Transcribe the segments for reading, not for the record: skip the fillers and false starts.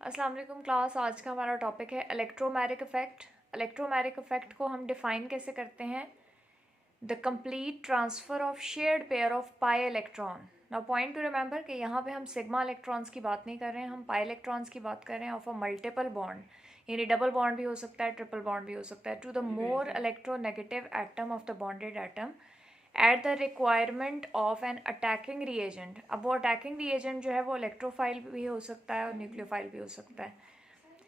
अस्सलाम वालेकुम क्लास। आज का हमारा टॉपिक है इलेक्ट्रोमैग्नेटिक इफेक्ट। इलेक्ट्रोमैग्नेटिक इफेक्ट को हम डिफाइन कैसे करते हैं? The complete transfer of shared pair of pi electron. Now point two remember कि यहाँ पे हम सिग्मा इलेक्ट्रॉन्स की बात नहीं कर रहे हैं, हम पाई इलेक्ट्रॉन्स की बात कर रहे हैं ऑफ अ मल्टीपल बॉन्ड, यानी डबल बॉन्ड भी हो सकता है, ट्रिपल बॉन्ड भी हो सकता है, to the more electronegative atom of the bonded atom at the requirement of an attacking reagent. अब वो अटैकिंग रिएजेंट जो है वो इलेक्ट्रोफाइल भी हो सकता है और न्यूक्लियोफाइल भी हो सकता है।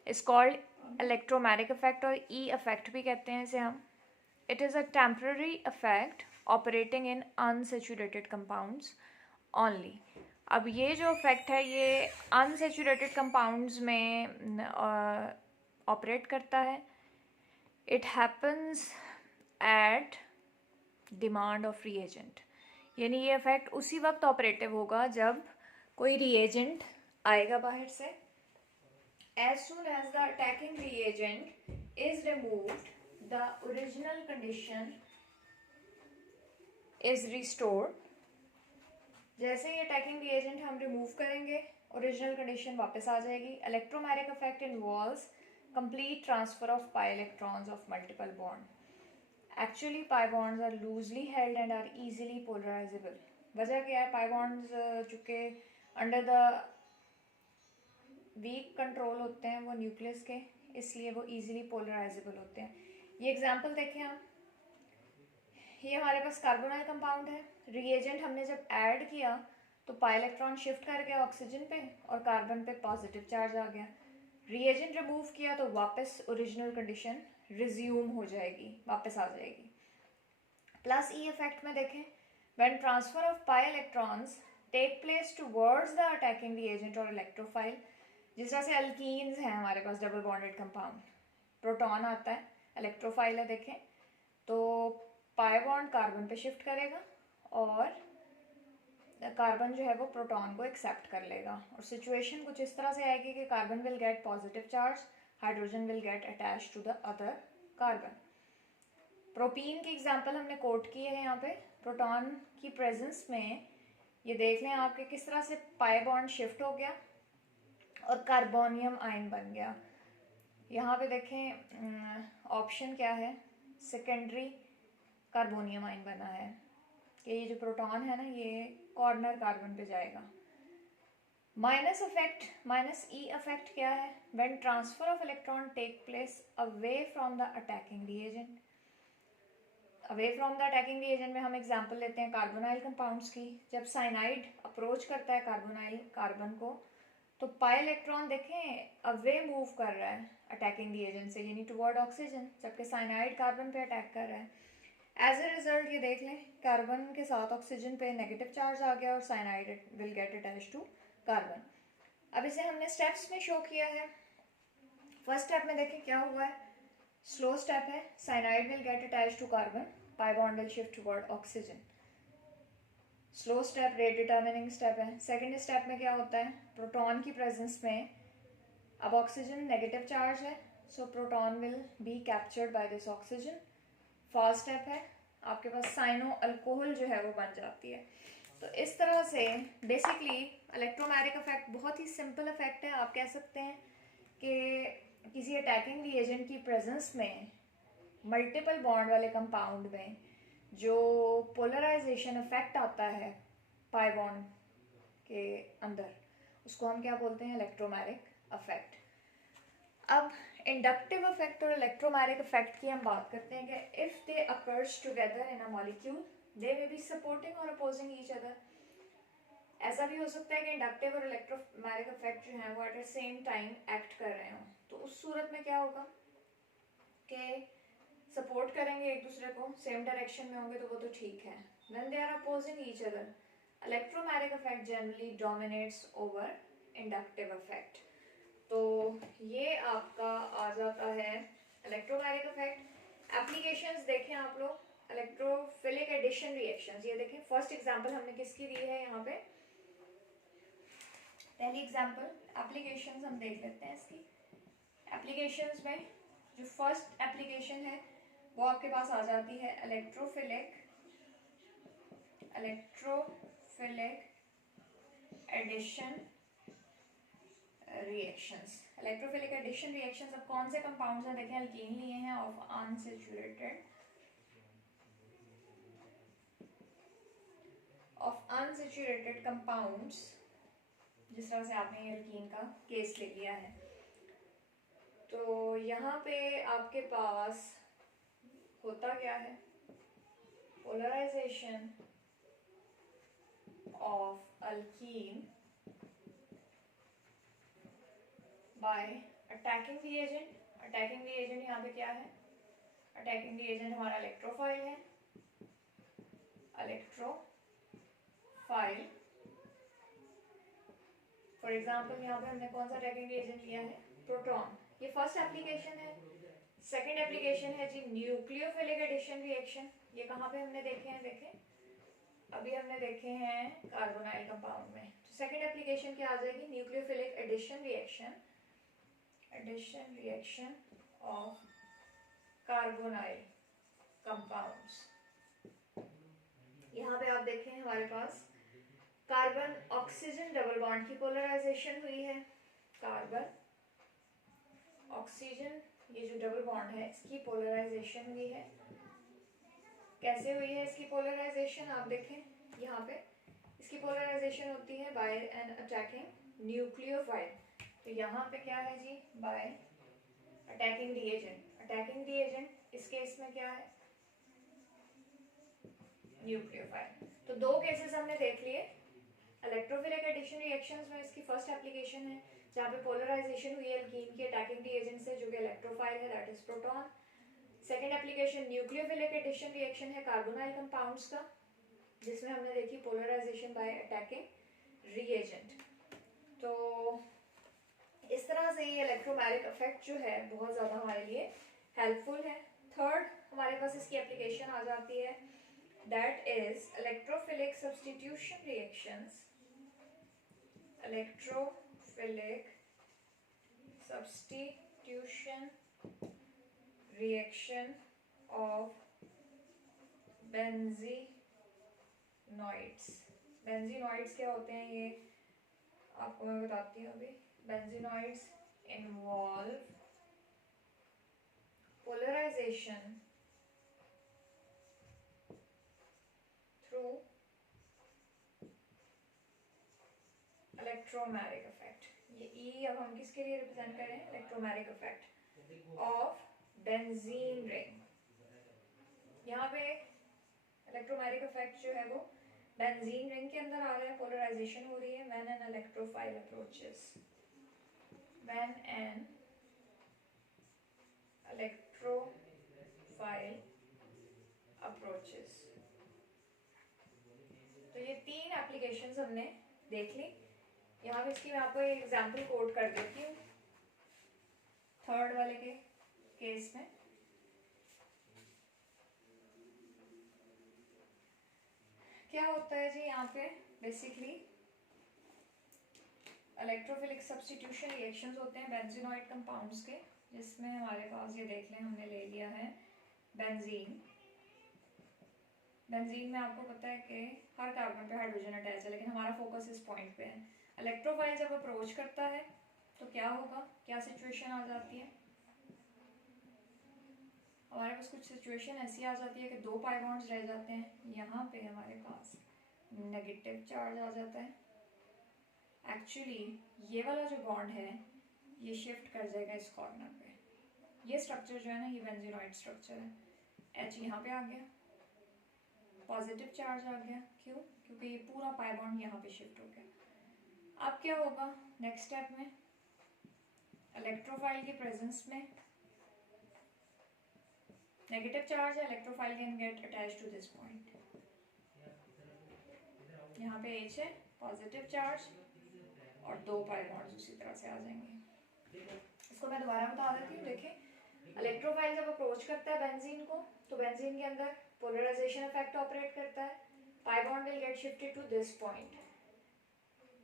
इस कॉल्ड इलेक्ट्रोमैग्नेटिक इफेक्ट और ई इफेक्ट भी कहते हैं इसे हम। It is a temporary effect operating in unsaturated compounds only. अब ये जो इफेक्ट है ये अनसेचुरेटेड कंपाउंड्स में ऑपरेट करता है। It happens at demand of reagent, यानी ये इफेक्ट उसी वक्त ऑपरेटिव होगा जब कोई रिएजेंट आएगा बाहर से। As soon as the attacking reagent is removed, the original condition is restored. जैसे ही अटैकिंग रिएजेंट हम रिमूव करेंगे, ओरिजिनल कंडीशन वापस आ जाएगी। Electromagnetic effect involves complete transfer of pi electrons of multiple bond. Actually, pi bonds are loosely held and are easily polarizable. वजह क्या है? pi bonds चूँकि under the week control होते हैं वो न्यूक्लियस के, इसलिए वो easily polarizable होते हैं। ये एग्जांपल देखें आप, ये हमारे पास कार्बोनाइल कंपाउंड है। रिएजेंट हमने जब ऐड किया तो पाई इलेक्ट्रॉन शिफ्ट कर गया ऑक्सीजन पे और कार्बन पे पॉजिटिव चार्ज आ गया। रिएजेंट रिमूव किया तो वापस ओरिजिनल कंडीशन रिज्यूम हो जाएगी, वापस आ जाएगी। प्लस ई इफेक्ट में देखें, when transfer of pi electrons take place towards the attacking reagent और इलेक्ट्रोफाइल। जिस तरह से अल्कीन्स हैं हमारे पास डबल बॉन्डेड कंपाउंड, प्रोटॉन आता है, इलेक्ट्रोफाइल है, देखें तो पाई बॉन्ड कार्बन पे शिफ्ट करेगा और कार्बन जो है वो प्रोटॉन को एक्सेप्ट कर लेगा और सिचुएशन कुछ इस तरह से आएगी कि carbon will get positive charge, hydrogen will get attach to the other carbon. Propene की एग्जांपल हमने कोट की है यहाँ पे। प्रोटॉन की प्रेजेंस में ये देख लें आपके किस तरह से पाई बॉन्ड शिफ्ट हो गया और कार्बोनियम आयन बन गया। यहाँ पे देखें ऑप्शन क्या है, सेकेंडरी कार्बोनियम आयन बना है कि ये जो प्रोटॉन है ना ये कॉर्नर कार्बन पे जाएगा। Minus effect, minus E effect क्या है? When transfer of electron take place away from the attacking reagent. Away from the attacking reagent में हम एग्जांपल लेते हैं कार्बोनाइल कंपाउंड्स की। जब साइनाइड अप्रोच करता है कार्बोनाइल कार्बन को तो पाई इलेक्ट्रॉन देखें अवे मूव कर रहा है अटैकिंग रिएजेंट से, यानी टुवर्ड ऑक्सीजन, जबकि साइनाइड कार्बन पे अटैक कर रहा है। एज ए रिजल्ट ये देख लें कार्बन के साथ ऑक्सीजन पे नेगेटिव चार्ज आ गया और cyanide will get attach to carbon. अब इसे हमने स्टेप्स में शो किया है। फर्स्ट स्टेप में देखें क्या हुआ है, स्लो स्टेप है, cyanide will get attach to carbon, pi bond will shift toward oxygen. Slow step, rate determining step है। सेकेंड स्टेप में क्या होता है, प्रोटॉन की प्रेजेंस में अब ऑक्सीजन नेगेटिव चार्ज है, so proton will be captured by this oxygen. First step है, आपके पास साइनो अल्कोहल जो है वो बन जाती है। तो इस तरह से बेसिकली इलेक्ट्रोमैग्नेटिक इफेक्ट बहुत ही सिंपल इफेक्ट है। आप कह सकते हैं कि किसी अटैकिंग रिएजेंट की प्रेजेंस में मल्टीपल बॉन्ड वाले कंपाउंड में जो पोलराइजेशन इफेक्ट आता है पाई बॉन्ड के अंदर, उसको हम क्या बोलते हैं, इलेक्ट्रोमैग्नेटिक इफेक्ट। अब इंडक्टिव इफेक्ट और इलेक्ट्रोमैग्नेटिक इफेक्ट की हम बात करते हैं कि if they occurs together in a molecule they may be supporting और अपोजिंग ईच अदर। ऐसा भी हो सकता है कि इंडक्टिव और इलेक्ट्रोमैग्नेटिक इफेक्ट जो हैं वो at the same time act कर रहे हों, तो उस सूरत में क्या होगा कि सपोर्ट करेंगे एक दूसरे को, सेम डायरेक्शन में होंगे तो वो तो ठीक है। When they are opposing each other, electromagnetic effect generally dominates over inductive effect. तो ये आपका आ जाता है इलेक्ट्रोमैग्नेटिक इफेक्ट। एप्लीकेशंस देखें आप लोग, इलेक्ट्रोफिलिक एडिशन रिएक्शंस, ये देखें फर्स्ट एग्जांपल हमने किसकी दी है यहाँ पे, पहली एग्जांपल एप्लीकेशंस हम देख लेते हैं इसकी। एप्लीकेशंस में जो फर्स्ट एप्लीकेशन है वो आपके पास आ जाती है electrophilic addition reactions, electrophilic addition reactions. अब कौन से कंपाउंड्स हैं देखें, अल्कीन लिए हैं ऑफ अनसैचुरेटेड कंपाउंड्स, जिस तरह से आपने ये अल्कीन का केस ले लिया है। तो यहाँ पे आपके पास होता क्या है, polarisation of alkene by attacking reagent. Attacking reagent यहाँ पे क्या है, अटैकिंग रिएजेंट हमारा इलेक्ट्रोफाइल है, इलेक्ट्रोफाइल। फॉर एग्जांपल यहाँ पे हमने कौन सा अटैकिंग रिएजेंट लिया है, प्रोटॉन। ये फर्स्ट एप्लीकेशन है। सेकंड एप्लीकेशन है जी न्यूक्लियोफिलिक एडिशन रिएक्शन। ये कहाँ पे हमने देखे हैं, देखें अभी हमने देखे हैं कार्बोनाइल कंपाउंड में। तो सेकंड एप्लीकेशन क्या आ जाएगी, nucleophilic addition reaction, addition reaction of carbonyl compounds. यहाँ पे आप देखें हमारे पास कार्बन ऑक्सीजन डबल बॉन्ड की पोलराइजेशन हुई है। कार्बन ऑक्सीजन ये जो डबल बॉन्ड है इसकी पोलराइजेशन हुई है। कैसे हुई है इसकी पोलराइजेशन, आप देखें यहाँ पे इसकी पोलराइजेशन होती है बाय एन अटैकिंग न्यूक्लियोफाइल। तो यहाँ पे क्या है जी, by attacking reagent. Attacking reagent इस केस में क्या है, न्यूक्लियोफाइल। तो दो केसेस हमने देख लिए। इलेक्ट्रोफिलिक एडिशन रिएक्शंस में इसकी फर्स्ट एप्लीकेशन है जहाँ पे पोलराइजेशन हुई है अल्कीन के अटैकिंग रिएजेंट से, जो कि इलेक्ट्रोफाइल है, that is proton. Second application nucleophilic addition reaction है कार्बोनाइल कंपाउंड्स का, जिसमें हमने देखी पोलराइजेशन बाय अटैकिंग रिएजेंट। तो इस तरह से ये इलेक्ट्रोमैग्नेटिक इफेक्ट जो है बहुत ज़्यादा हमारे लिए हेल्पफुल है। थर्ड हमारे पास इसकी एप्लीकेशन आ जाती है, that is electrophilic substitution reactions, electrophilic substitution reaction of benzenoids. Benzenoids क्या होते हैं ये आपको मैं बताती हूँ अभी। Benzenoids involve polarisation through electromagnetic effect. ये ई अब हम किसके लिए रिप्रेजेंट करें, electromagnetic effect of benzene ring. यहाँ पे इलेक्ट्रोमैग्नेटिक इफेक्ट जो है वो बेंजीन रिंग के अंदर आ रहा है, पोलराइजेशन हो रही है when an electrophile approaches, when an electrophile approaches. तो ये तीन एप्लीकेशंस हमने देख ली। यहाँ पे इसकी मैं आपको एक एग्जांपल कोट कर देती हूँ थर्ड वाले के केस में। क्या होता है जी, यहाँ पे बेसिकली इलेक्ट्रोफिलिक सब्स्टिट्यूशन रिएक्शंस होते हैं बेंजीनॉइड कंपाउंड्स के, जिसमें हमारे पास ये देख लें हमने ले लिया है बेंजीन। बेंजीन में आपको पता है कि हर कार्बन पे हाइड्रोजन अटैच है, लेकिन हमारा फोकस इस पॉइंट पे है। इलेक्ट्रोफाइल जब अप्रोच करता है तो क्या होगा, क्या सिचुएशन आ जाती है, हमारे पास कुछ सिचुएशन ऐसी आ जाती है कि दो पाई बॉन्ड्स रह जाते हैं। यहाँ पे हमारे पास नेगेटिव चार्ज आ जाता है। एक्चुअली ये वाला जो बॉन्ड है ये शिफ्ट कर जाएगा इस कॉर्नर पे। ये स्ट्रक्चर जो है ना, ये बेंजीनॉइड स्ट्रक्चर है। एच यहाँ पे आ गया, पॉजिटिव चार्ज आ गया। क्यों, क्योंकि ये पूरा पाई बॉन्ड यहाँ पे शिफ्ट हो गया। अब क्या होगा नेक्स्ट स्टेप में, इलेक्ट्रोफाइल की प्रेजेंस में नेगेटिव चार्ज है, electrophile can get attached to this point. यहाँ पे H है, पॉजिटिव चार्ज, और दो पाई बॉन्ड्स उसी तरह से आ जाएंगे। इसको मैं दोबारा बता देती हूँ। देखें, इलेक्ट्रोफाइल जब अप्रोच करता है बेंजीन को, तो बेंजीन के अंदर पोलराइजेशन इफेक्ट ऑपरेट करता है। Pi bond will get shifted to this point.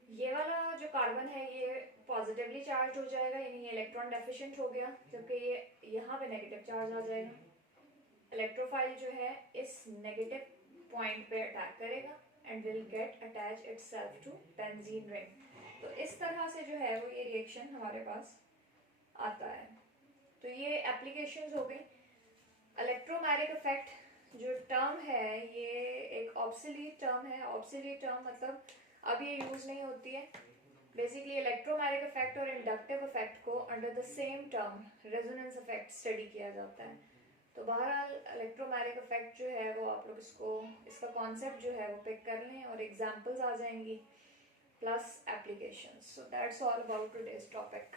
ये वाला जो कार्बन है ये पॉजिटिवली चार्ज हो जाएगा, यानी ये इलेक्ट्रॉन डेफिशिएंट हो गया, जबकि ये यहाँ पे नेगेटिव चार्ज आ जाएगा। इलेक्ट्रोफाइल जो है इस नेगेटिव पॉइंट पे अटैक करेगा and will get attach itself to benzene ring. तो इस तरह से जो है वो ये रिएक्शन हमारे पास आता है। तो ये एप्लीकेशंस हो गई। इलेक्ट्रोमैग्नेटिक इफेक्ट जो टर्म है ये एक ऑब्सोलीट टर्म है। ऑब्सोलीट टर्म मतलब अब ये यूज़ नहीं होती है। बेसिकली इलेक्ट्रोमैग्नेटिक इफेक्ट और इंडक्टिव इफेक्ट को under the same term resonance effect study किया जाता है। तो बहरहाल इलेक्ट्रोमैग्नेटिक इफेक्ट जो है वो आप लोग इसका कॉन्सेप्ट जो है वो पिक कर लें और एग्जांपल्स आ जाएंगी plus applications. So that's all about today's topic.